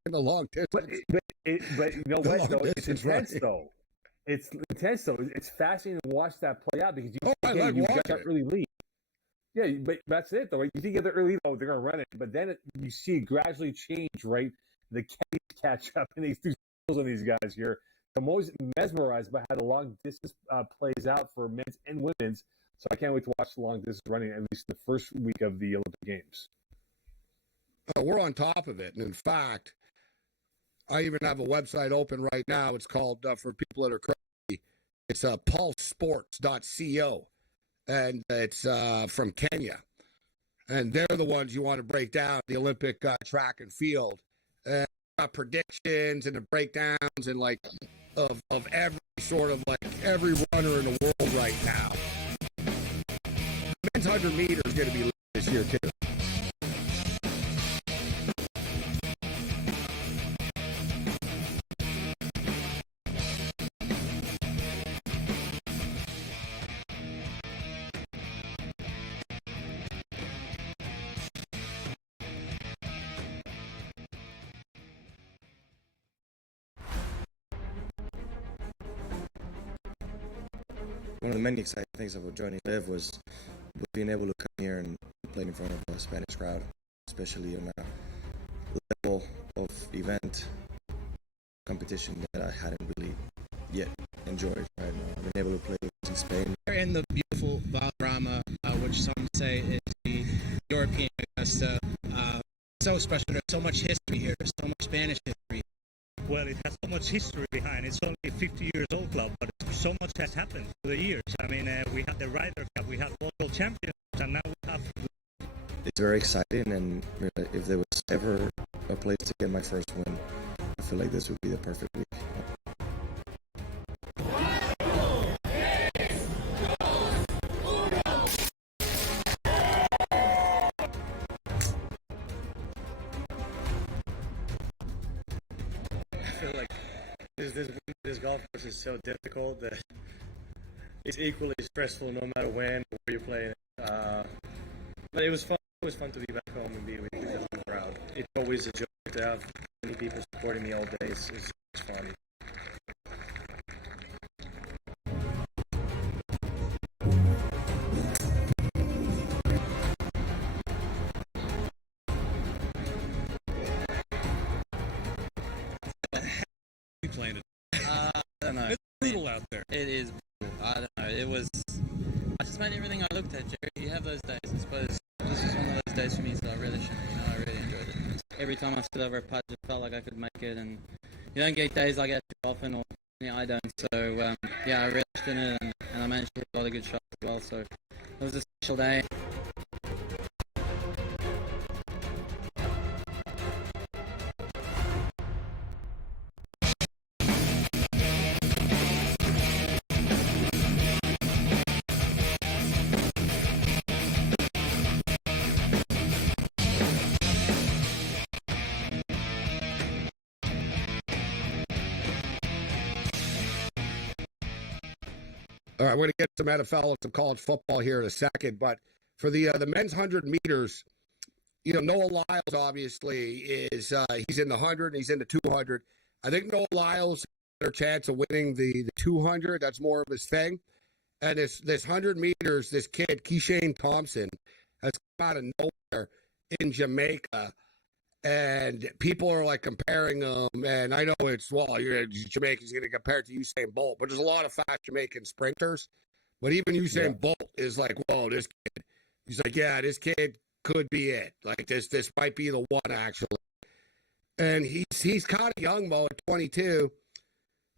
in the long distance. But you know what? Though it's intense though. It's intense though. It's fascinating to watch that play out because you got that early lead. Yeah, but that's it, though. Right? You think at the early, they're going to run it, but then you see it gradually change, right? The Kenyans catch up, and these two skills on these guys here. I'm always mesmerized by how the long distance plays out for men's and women's. So I can't wait to watch the long distance running, at least the first week of the Olympic Games. We're on top of it. And in fact, I even have a website open right now. It's called, for people that are crazy, it's pulsesports.co. And it's from Kenya. And they're the ones you want to break down the Olympic track and field. And predictions and the breakdowns and like of every sort of like every runner in the world right now. Men's 100 meters is going to be lit this year too. One of the many exciting things about joining Live was being able to come here and play in front of a Spanish crowd, especially on a level of event competition that I hadn't really yet enjoyed. Right? I've been able to play in Spain. We're in the beautiful Valderrama, which some say is the European Augusta. So special. There's so much history here. There's so much Spanish history. Well, it has so much history behind. It's only a 50 years old club, but so much has happened through the years. I mean, we have the Ryder Cup, we have World Championships, and now we have. It's very exciting, and if there was ever a place to get my first win, I feel like this would be the perfect week. I feel like this golf course is so difficult that it's equally stressful no matter when or where you're playing. But it was fun. It was fun to be back home and be with the home crowd. It's always a joy to have many people supporting me all day. It's fun. You playing it? I don't know. It's brutal out there. It is brutal. I don't know. It was. I just made everything I looked at, Jerry. You have those days. I suppose this was one of those days for me, so I really shouldn't. I really enjoyed it. Every time I stood over a putt, I just felt like I could make it, and you don't get days like that too often, or I don't. So yeah, I relished in it, and I managed to hit a lot of good shots as well. So it was a special day. All right, we're going to get some NFL and some college football here in a second, but for the men's 100 meters, you know, Noah Lyles obviously is he's in the 100 and he's in the 200. I think Noah Lyles has a better chance of winning the 200. That's more of his thing. And this 100 meters, this kid, Keishane Thompson, has come out of nowhere in Jamaica. And people are like comparing him, and I know Jamaica's going to compare it to Usain Bolt, but there's a lot of fast Jamaican sprinters. But even Usain Bolt is like, whoa, this kid. He's like, yeah, this kid could be it. Like this might be the one actually. And he's kind of young, Mo, at 22.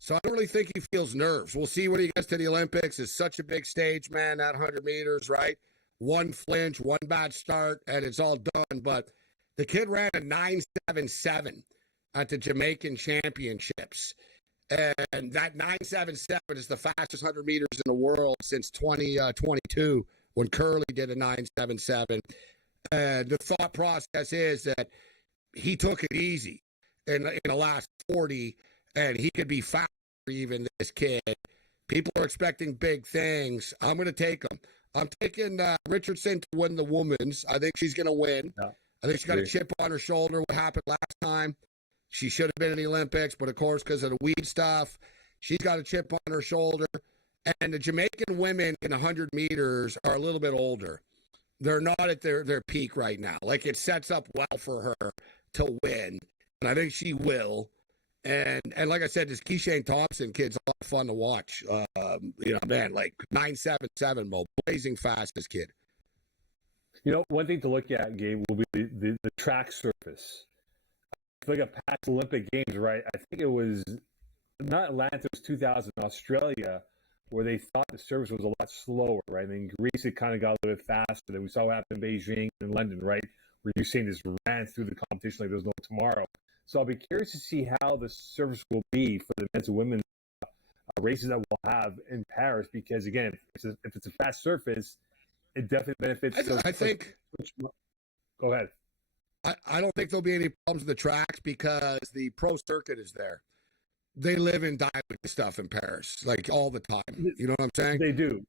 So I don't really think he feels nerves. We'll see when he gets to the Olympics. It's such a big stage, man, that 100 meters, right? One flinch, one bad start, and it's all done. But the kid ran a 9.77 at the Jamaican Championships. And that 9.77 is the fastest 100 meters in the world since 2022 when Curley did a 9.77. And the thought process is that he took it easy in the last 40, and he could be faster even this kid. People are expecting big things. I'm going to take him. I'm taking Richardson to win the women's. I think she's going to win. Yeah. I think she's got a chip on her shoulder. What happened last time? She should have been in the Olympics, but of course, because of the weed stuff, she's got a chip on her shoulder. And the Jamaican women in 100 meters are a little bit older. They're not at their peak right now. Like, it sets up well for her to win. And I think she will. And like I said, this Keishane Thompson kid's a lot of fun to watch. Man, like 9.77, Mo, blazing fast, this kid. One thing to look at, Gabe, will be the track surface. Like a past Olympic Games, right? I think it was not Atlanta, it was 2000 Australia, where they thought the surface was a lot slower, right? And then Greece, it kind of got a little bit faster. Then we saw what happened in Beijing and London, right? Where Usain just ran through the competition like there was no tomorrow. So I'll be curious to see how the surface will be for the men's and women's races that we'll have in Paris, because again, if it's a fast surface, it definitely benefits. I think. Go ahead. I don't think there'll be any problems with the tracks because the pro circuit is there. They live and die with stuff in Paris, like all the time. You know what I'm saying? They do.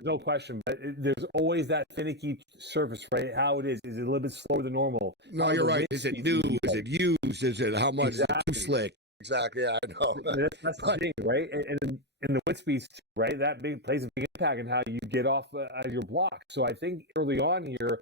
No question. But there's always that finicky surface, right? How it is. Is it a little bit slower than normal? No, you're right. Is it new? Is it used? Is it how much? Exactly. Is it too slick? Exactly. Yeah, I know. That's the thing, right? And in the wind speeds, right? That plays a big impact on how you get off your block. So I think early on here,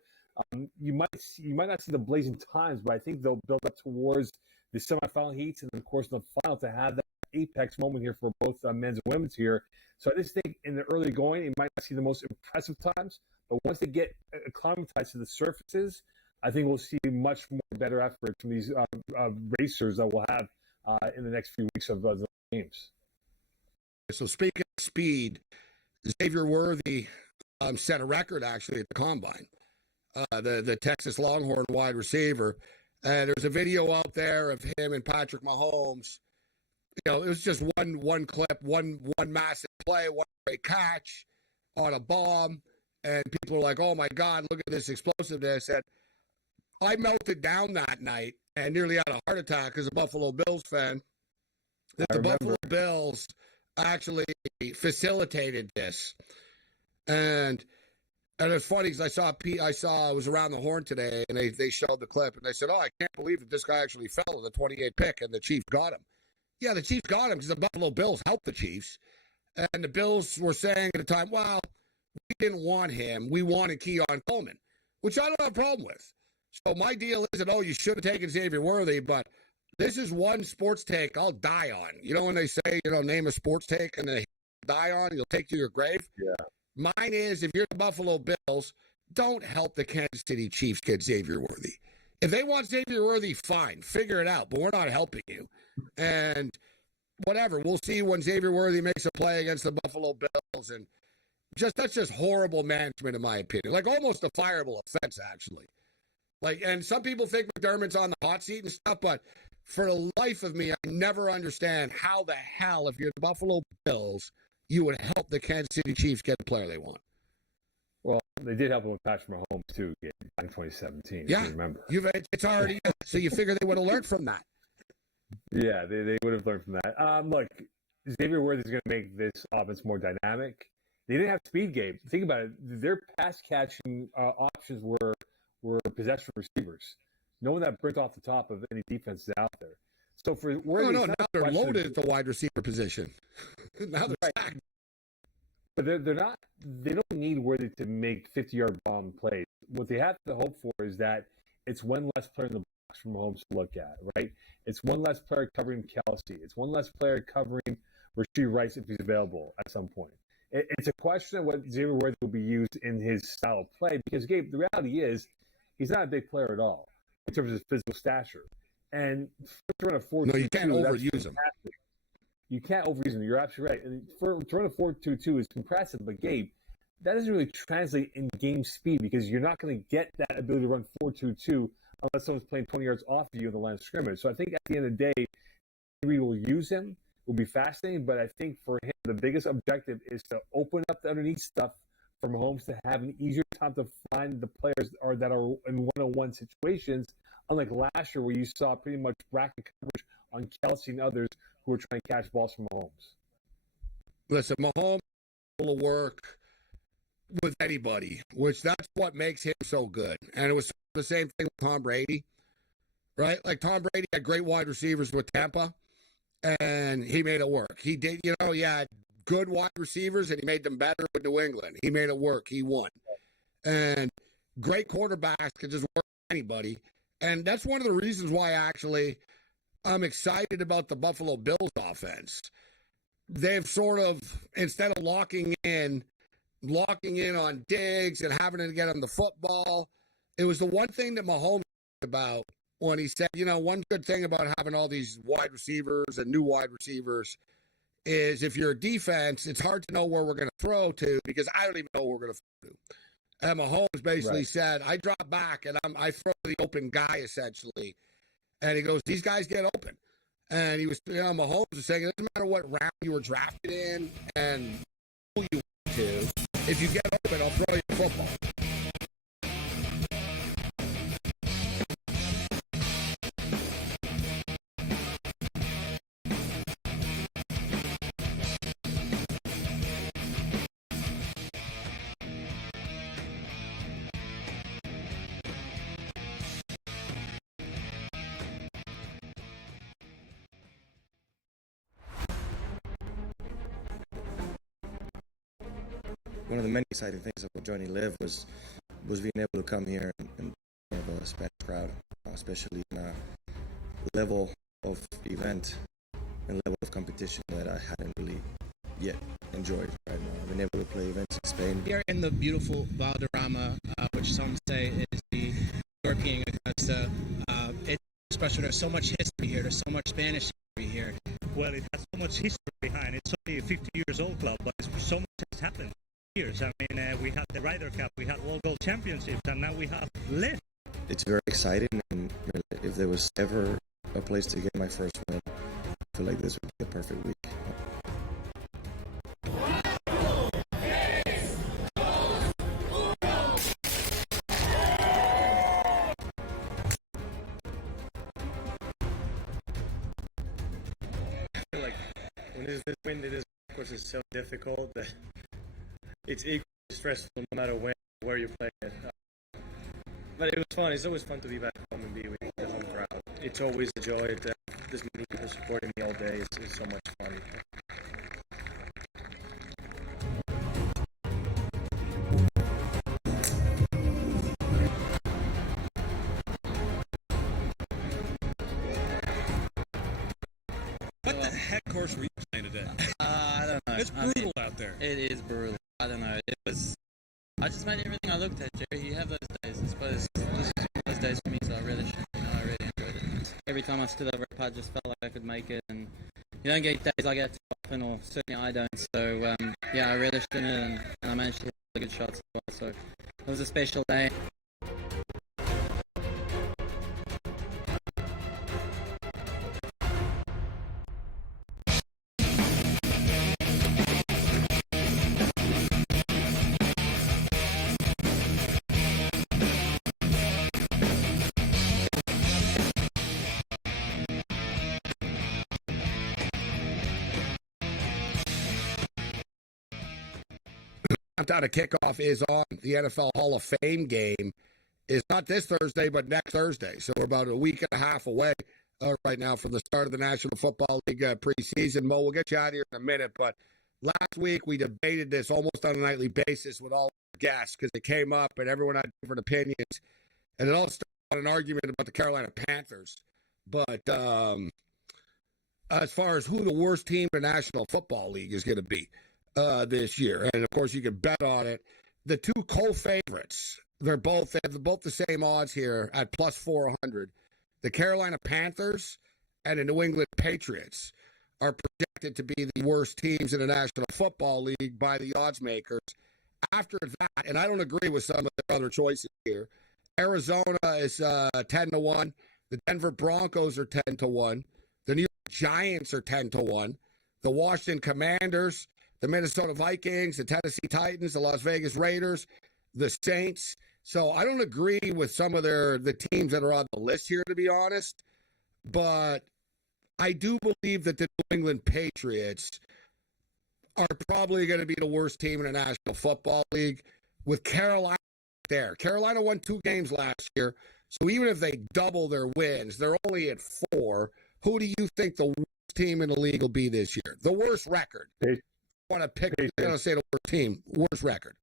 you might not see the blazing times, but I think they'll build up towards the semifinal heats and, of course, the final to have that apex moment here for both men's and women's here. So I just think in the early going, you might not see the most impressive times, but once they get acclimatized to the surfaces, I think we'll see much more better effort from these racers that we'll have in the next few weeks of the games. So speaking of speed, Xavier Worthy set a record actually at the Combine. The Texas Longhorn wide receiver. There's a video out there of him and Patrick Mahomes. It was just one clip, one massive play, one great catch on a bomb, and people are like, "Oh my God, look at this explosiveness!" And I melted down that night and nearly had a heart attack as a Buffalo Bills fan. The Buffalo Bills actually facilitated this, and it's funny because I was around the horn today, and they showed the clip, and they said, "Oh, I can't believe that this guy actually fell with a 28 pick, and the Chiefs got him." Yeah, the Chiefs got him because the Buffalo Bills helped the Chiefs, and the Bills were saying at the time, "Well, we didn't want him. We wanted Keon Coleman," which I don't have a problem with. So my deal is that, you should have taken Xavier Worthy, but this is one sports take I'll die on. You know when they say, name a sports take and they die on, you'll take to your grave? Yeah. Mine is, if you're the Buffalo Bills, don't help the Kansas City Chiefs get Xavier Worthy. If they want Xavier Worthy, fine, figure it out, but we're not helping you. And whatever, we'll see when Xavier Worthy makes a play against the Buffalo Bills, and that's just horrible management in my opinion. Like almost a fireable offense, actually. And some people think McDermott's on the hot seat and stuff, but for the life of me, I never understand how the hell, if you're the Buffalo Bills, you would help the Kansas City Chiefs get the player they want. Well, they did help him with Patrick Mahomes, too, in 2017, if you remember. It's already so you figure they would have learned from that. Yeah, they would have learned from that. Look, Xavier Worthy is going to make this offense more dynamic. They didn't have speed, Gabe. Think about it. Their pass-catching options were possession receivers. No one that burnt off the top of any defense is out there. So for Worthy, now they're loaded at the wide receiver position. Now they're stacked. But they're not. They don't need Worthy to make 50-yard bomb plays. What they have to hope for is that it's one less player in the box for Mahomes to look at, right? It's one less player covering Kelsey. It's one less player covering Rashee Rice if he's available at some point. It's a question of what Xavier Worthy will be used in his style of play, because, Gabe, the reality is he's not a big player at all in terms of his physical stature. And to run a 4-2-2, no, you can't overuse him. You can't overuse them. You're absolutely right. And for throwing a 4.22 is compressive, but Gabe, that doesn't really translate in game speed because you're not going to get that ability to run 4.22 unless someone's playing 20 yards off of you in the line of scrimmage. So I think at the end of the day, we will use him. It will be fascinating, but I think for him, the biggest objective is to open up the underneath stuff for Mahomes to have an easier time to find the players that are in one-on-one situations, unlike last year where you saw pretty much bracket coverage on Kelsey and others who were trying to catch balls from Mahomes. Listen, Mahomes will work with anybody, which that's what makes him so good. And it was the same thing with Tom Brady, right? Like Tom Brady had great wide receivers with Tampa, and he made it work. He did, he had good wide receivers, and he made them better with New England. He made it work. He won. And great quarterbacks can just work with anybody. And that's one of the reasons why I'm excited about the Buffalo Bills offense. They've sort of, instead of locking in on Diggs and having to get on the football, it was the one thing that Mahomes talked about when he said, one good thing about having all these wide receivers and new wide receivers is if you're a defense, it's hard to know where we're going to throw to because I don't even know where we're going to throw to. And Mahomes basically said, I drop back and I throw to the open guy essentially. And he goes, these guys get open. And he was, Mahomes was saying, it doesn't matter what round you were drafted in and who you went to. If you get open, I'll throw you a football. One of the many exciting things about joining Live was being able to come here and have a Spanish crowd, especially in a level of event and level of competition that I hadn't really yet enjoyed. Right now, I've been able to play events in Spain. Here in the beautiful Valderrama, which some say is the European Augusta, it's special. There's so much history here. There's so much Spanish history here. Well, it has so much history behind it. It's only a 50 years old club, but so much has happened. Years. I mean, we had the Ryder Cup, we had World Gold Championships, and now we have Live. It's very exciting, and if there was ever a place to get my first win, I feel like this would be a perfect week. I feel like when this win, it is, of course, it's so difficult that it's equally stressful no matter where you're playing it. But it was fun. It's always fun to be back home and be with the home crowd. It's always a joy to have this many people supporting me all day. It's so much fun. What the heck course were you playing today? I don't know. It's brutal out there. It is brutal. I don't know. I just made everything I looked at, Jerry. You have those days. I suppose this is one of those days for me, so I really enjoyed it. Every time I stood over a putt, I just felt like I could make it, and you don't get days like that too often, or certainly I don't. So, I relished in it, and I managed to hit really good shots as well. So it was a special day. Countdown to kickoff is on. The NFL Hall of Fame game is not this Thursday, but next Thursday. So we're about a week and a half away right now from the start of the National Football League preseason. Mo, we'll get you out of here in a minute, but last week we debated this almost on a nightly basis with all our guests because it came up and everyone had different opinions. And it all started on an argument about the Carolina Panthers. But as far as who the worst team in the National Football League is going to be this year, and of course you can bet on it. The two co-favorites, they have both the same odds here at plus 400. The Carolina Panthers and the New England Patriots are projected projected to be the worst teams in the National Football League by the odds makers. After that, and I don't agree with some of the other choices here, Arizona is 10-1. The Denver Broncos are 10-1. The New York Giants are 10-1. The Washington Commanders, the Minnesota Vikings, the Tennessee Titans, the Las Vegas Raiders, the Saints. So I don't agree with some of the teams that are on the list here, to be honest. But I do believe that the New England Patriots are probably going to be the worst team in the National Football League with Carolina there. Carolina won 2 games last year. So even if they double their wins, they're only at 4. Who do you think the worst team in the league will be this year? The worst record. I want to pick, I'm going to say the worst team, worst record.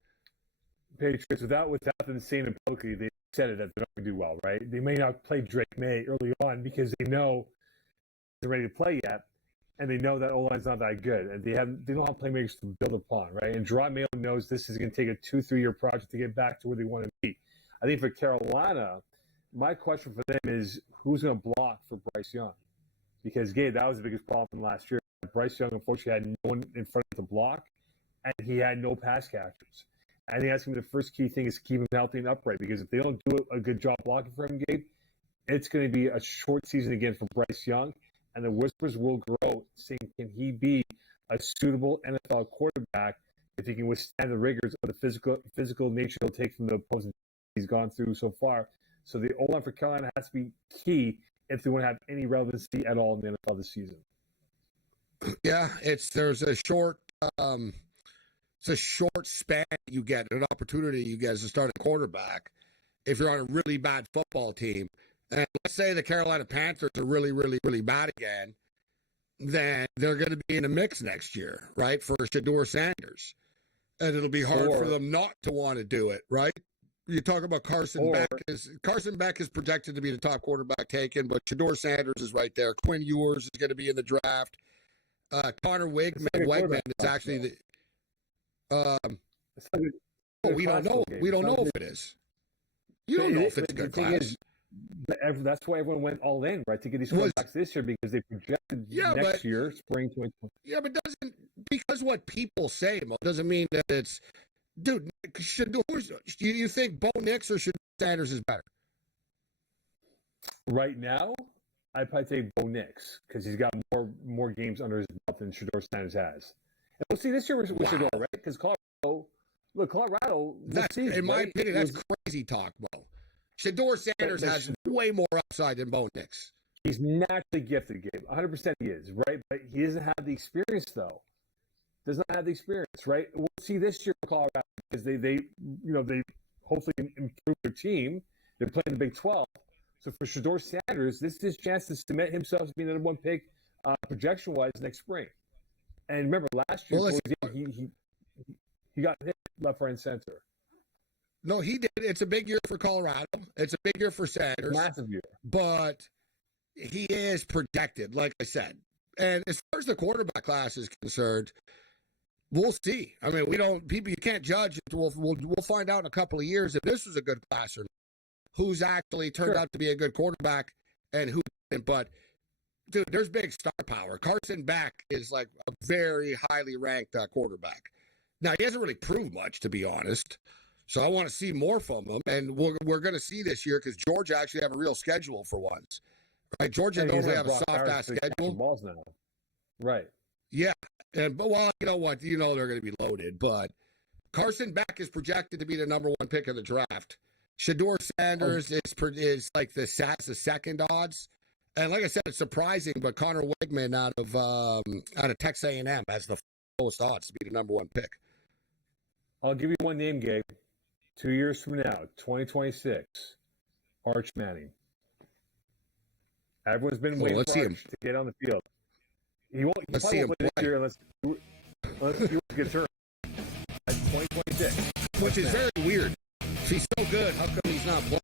Patriots, without them saying it publicly, they said it that they're not going to do well, right? They may not play Drake May early on because they know they're ready to play yet, and they know that O-line's not that good, and they don't have playmakers to build upon, right? And Gerard Mayo knows this is going to take a 2-3 year project to get back to where they want to be. I think for Carolina, my question for them is who's going to block for Bryce Young? Because, Gabe, that was the biggest problem from last year. Bryce Young, unfortunately, had no one in front of the block, and he had no pass catchers. I think that's going to be the first key thing is to keep him healthy and upright, because if they don't do a good job blocking for him, Gabe, it's going to be a short season again for Bryce Young, and the whispers will grow saying, can he be a suitable NFL quarterback if he can withstand the rigors of the physical nature he'll take from the opposing he's gone through so far. So the O-line for Carolina has to be key if they want to have any relevancy at all in the NFL this season. Yeah, there's a short span you get, an opportunity you get as a starting quarterback if you're on a really bad football team. And let's say the Carolina Panthers are really, really, really bad again, then they're going to be in a mix next year, right, for Shedeur Sanders. And it'll be hard for them not to want to do it, right? You talk about Carson Beck is projected to be the top quarterback taken, but Shedeur Sanders is right there. Quinn Ewers is going to be in the draft. Connor Wegman is actually we don't know. We don't know if it is. You don't know if it's a good class. That's why everyone went all in, right, to get these quarterbacks this year, because they projected next year, spring 2020. Yeah, but because what people say doesn't mean that it's. Dude, do you think Bo Nix or Shedeur Sanders is better? Right now, I'd probably take Bo Nix because he's got more games under his belt than Shedeur Sanders has. And we'll see this year with Shedeur, right? Because Colorado, in my opinion, that's crazy talk, Bo. Shedeur Sanders has way more upside than Bo Nix. He's naturally gifted, Gabe. 100% he is, right? But he doesn't have the experience, though. Does not have the experience, right? We'll see this year with Colorado because they hopefully improve their team. They're playing the Big 12. So for Shedeur Sanders, this is his chance to cement himself as being the number one pick projection-wise next spring. And remember, last year, he got hit left, right, and center. No, he did. It's a big year for Colorado. It's a big year for Sanders. Massive year. But he is projected, like I said. And as far as the quarterback class is concerned, we'll see. I mean, you can't judge. We'll find out in a couple of years if this was a good class or not. Who's actually turned out to be a good quarterback and who didn't. But, dude, there's big star power. Carson Beck is like a very highly ranked quarterback. Now, he hasn't really proved much, to be honest. So I want to see more from him. And we're going to see this year because Georgia actually have a real schedule for once. Right? Georgia normally have a soft-ass schedule. Balls now. Right. Yeah. Well, you know what? You know they're going to be loaded. But Carson Beck is projected to be the number one pick in the draft. Shedeur Sanders is like the second odds. And like I said, it's surprising, but Connor Wegman out of Texas A&M has the lowest odds to be the number one pick. I'll give you one name, Gabe. 2 years from now, 2026, Arch Manning. Everyone's been waiting for Arch to get on the field. He won't. He probably won't play this year unless he gets hurt. 2026, which is very weird. If he's so good, how come he's not playing?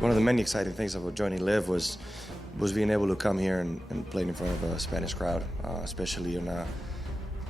one of the many exciting things about joining Live was being able to come here and play in front of a Spanish crowd, especially on